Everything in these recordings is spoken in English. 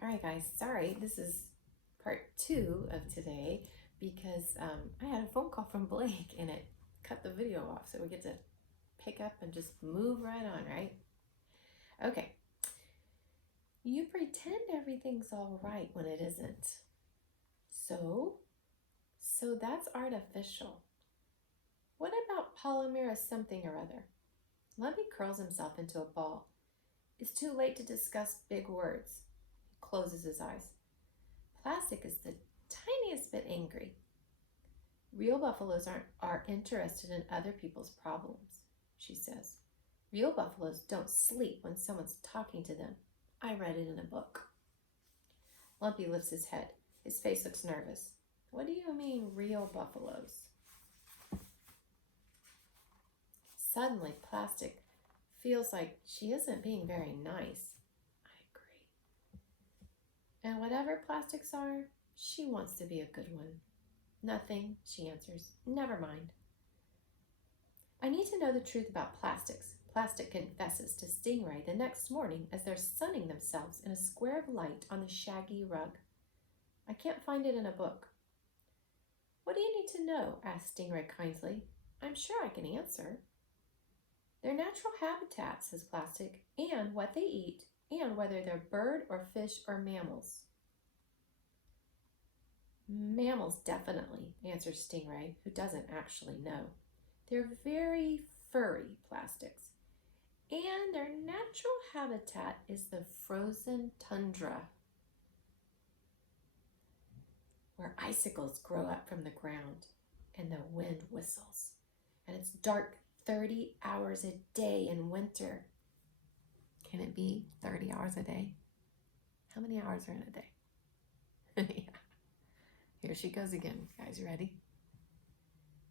All right, guys, sorry, this is part 2 of today because I had a phone call from Blake and it cut the video off, so we get to pick up and just move right on, right? Okay, you pretend everything's all right when it isn't. So that's artificial. What about polymer something or other? Lumpy curls himself into a ball. It's too late to discuss big words. He closes his eyes. Plastic is the tiniest bit angry. Real buffaloes are interested in other people's problems, she says. Real buffaloes don't sleep when someone's talking to them. I read it in a book. Lumpy lifts his head. His face looks nervous. What do you mean, real buffaloes? Suddenly, Plastic feels like she isn't being very nice. I agree. And whatever plastics are, she wants to be a good one. Nothing, she answers. Never mind. I need to know the truth about plastics. Plastic confesses to Stingray the next morning as they're sunning themselves in a square of light on the shaggy rug. I can't find it in a book. What do you need to know? Asks Stingray kindly. I'm sure I can answer. Their natural habitat, says Plastic, and what they eat, and whether they're bird or fish or mammals. Mammals, definitely, answers Stingray, who doesn't actually know. They're very furry plastics, and their natural habitat is the frozen tundra, where icicles grow up from the ground and the wind whistles, and it's dark 30 hours a day in winter. Can it be 30 hours a day? How many hours are in a day? Yeah. Here she goes again. Guys, ready?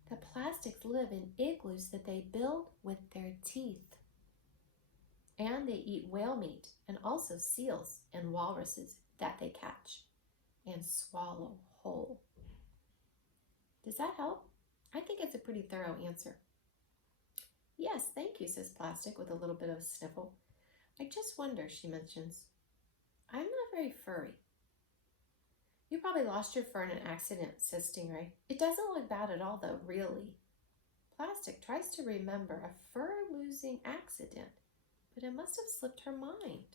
The plastics live in igloos that they build with their teeth. And they eat whale meat and also seals and walruses that they catch and swallow whole. Does that help? I think it's a pretty thorough answer. Yes, thank you, says Plastic with a little bit of a sniffle. I just wonder, she mentions. I'm not very furry. You probably lost your fur in an accident, says Stingray. It doesn't look bad at all, though, really. Plastic tries to remember a fur-losing accident, but it must have slipped her mind.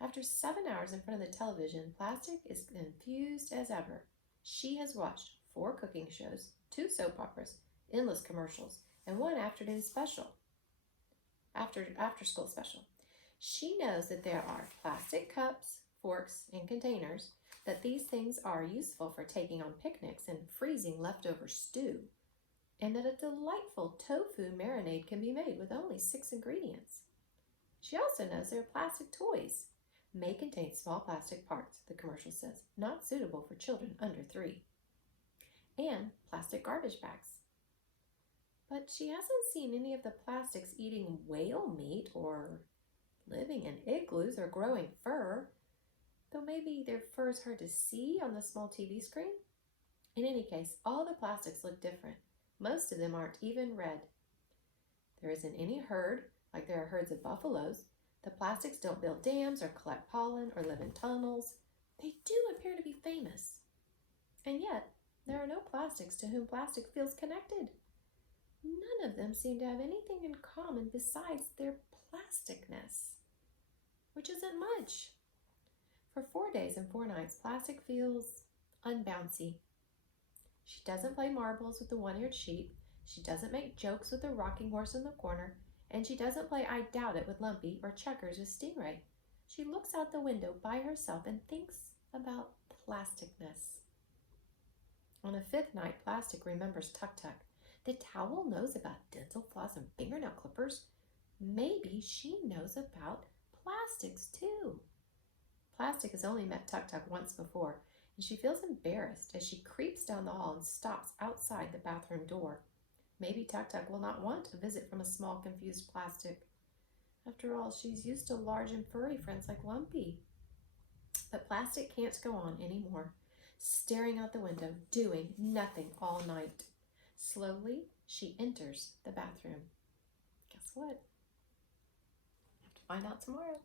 After 7 hours in front of the television, Plastic is confused as ever. She has watched 4 cooking shows, 2 soap operas, endless commercials, and 1 afternoon special. After school special. She knows that there are plastic cups, forks, and containers, that these things are useful for taking on picnics and freezing leftover stew, and that a delightful tofu marinade can be made with only 6 ingredients. She also knows there are plastic toys. May contain small plastic parts, the commercial says, not suitable for children under 3. And plastic garbage bags. But she hasn't seen any of the plastics eating whale meat or living in igloos or growing fur, though maybe their fur is hard to see on the small TV screen. In any case, all the plastics look different. Most of them aren't even red. There isn't any herd, like there are herds of buffaloes. The plastics don't build dams or collect pollen or live in tunnels. They do appear to be famous. And yet, there are no plastics to whom plastic feels connected. None of them seem to have anything in common besides their plasticness, which isn't much. For 4 days and 4 nights, Plastic feels unbouncy. She doesn't play marbles with the one-eared sheep. She doesn't make jokes with the rocking horse in the corner. And she doesn't play I Doubt It with Lumpy or checkers with Stingray. She looks out the window by herself and thinks about plasticness. On the 5th night, Plastic remembers Tuk Tuk. The towel knows about dental floss and fingernail clippers. Maybe she knows about plastics too. Plastic has only met Tuk Tuk once before, and she feels embarrassed as she creeps down the hall and stops outside the bathroom door. Maybe Tuk Tuk will not want a visit from a small, confused Plastic. After all, she's used to large and furry friends like Lumpy. But Plastic can't go on anymore, staring out the window, doing nothing all night. Slowly, she enters the bathroom. Guess what? Have to find out tomorrow.